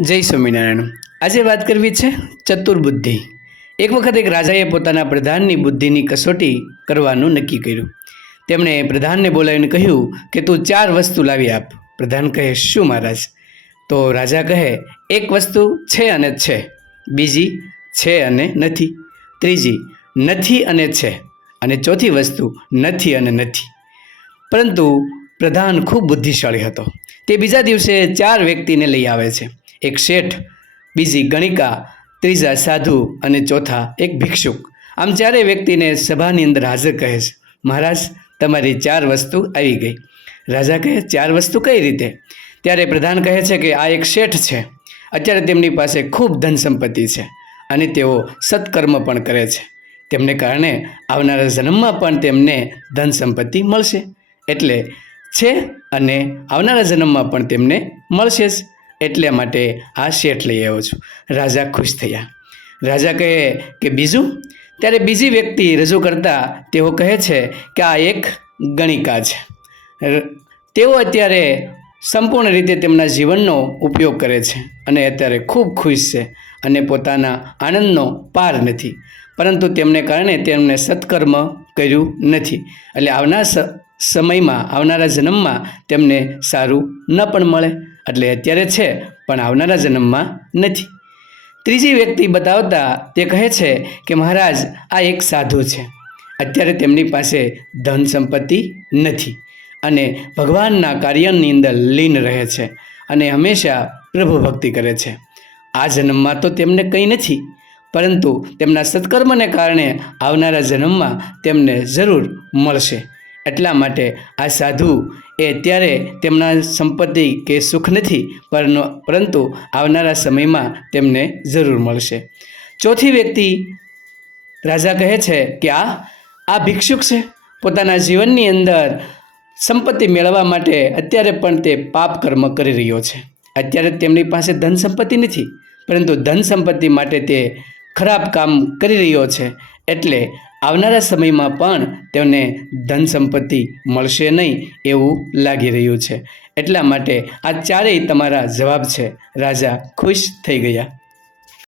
જય સ્વામિનારાયણ. આજે વાત કરવી છે ચતુર્બુદ્ધિ એક વખત એક રાજાએ પોતાના પ્રધાનની બુદ્ધિની કસોટી કરવાનું નક્કી કર્યું. તેમણે પ્રધાનને બોલાવીને કહ્યું કે તું ચાર વસ્તુ લાવી આપ. પ્રધાન કહે, શું મહારાજ? તો રાજા કહે, એક વસ્તુ છે અને છે. બીજી, છે અને નથી. ત્રીજી, નથી અને છે. અને ચોથી વસ્તુ, નથી અને નથી. પરંતુ પ્રધાન ખૂબ બુદ્ધિશાળી હતો. તે બીજા દિવસે ચાર વ્યક્તિને લઈ આવે છે. એક શેઠ બીજી ગણિકા, ત્રીજા સાધુ અને ચોથા એક ભિક્ષુક. આમ ચારે વ્યક્તિને સભાની અંદર હાજર કહે છે, મહારાજ, તમારી ચાર વસ્તુ આવી ગઈ. રાજા કહે, ચાર વસ્તુ કઈ રીતે? ત્યારે પ્રધાન કહે છે કે, આ એક શેઠ છે. અત્યારે તેમની પાસે ખૂબ ધન સંપત્તિ છે અને તેઓ સત્કર્મ પણ કરે છે. તેમને કારણે આવનારા જન્મમાં પણ તેમને ધન સંપત્તિ મળશે. એટલે છે અને આવનારા જન્મમાં પણ તેમને મળશે જ. એટલે માટે આ શેઠ લઈ આવ્યો છું. રાજા ખુશ થયા. રાજા કહે કે, બીજું? ત્યારે બીજી વ્યક્તિ રજૂ કરતા તેઓ કહે છે કે, આ એક ગણિકા છે. તેઓ અત્યારે સંપૂર્ણ રીતે તેમના જીવનનો ઉપયોગ કરે છે અને અત્યારે ખૂબ ખુશ છે અને પોતાના આનંદનો પાર નથી. પરંતુ તેમને કારણે તેમણે સત્કર્મ કર્યું નથી. એટલે આવનાર સમયમાં, આવનારા જન્મમાં તેમને સારું ન પણ મળે. એટલે અત્યારે છે, પણ આવનારા જન્મમાં નથી. ત્રીજી વ્યક્તિ બતાવતા તે કહે છે કે મહારાજ, આ એક સાધુ છે. અત્યારે તેમની પાસે ધન સંપત્તિ નથી અને ભગવાનના કાર્યની અંદર લીન રહે છે અને હંમેશા પ્રભુ ભક્તિ કરે છે. આ જન્મમાં તો તેમને કંઈ નથી, પરંતુ તેમના સત્કર્મને કારણે આવનારા જન્મમાં તેમને જરૂર મળશે. એટલા માટે આ સાધુ એ અત્યારે તેમના સંપત્તિ કે સુખ નથી પરંતુ આવનારા સમયમાં તેમને જરૂર મળશે. ચોથી વ્યક્તિ રાજા કહે છે કે આ આ ભિક્ષુક છે. પોતાના જીવનની અંદર સંપત્તિ મેળવવા માટે અત્યારે પણ તે પાપ કર્મ કરી રહ્યો છે. અત્યારે તેમની પાસે ધન સંપત્તિ નથી, પરંતુ ધન સંપત્તિ માટે તે ખરાબ કામ કરી રહ્યો છે. એટલે આવનારા સમયમાં પણ તેમને ધન સંપત્તિ મળશે નહીં એવું લાગી રહ્યું છે. એટલા માટે આ ચારેય તમારા જવાબ છે. રાજા ખુશ થઈ ગયા.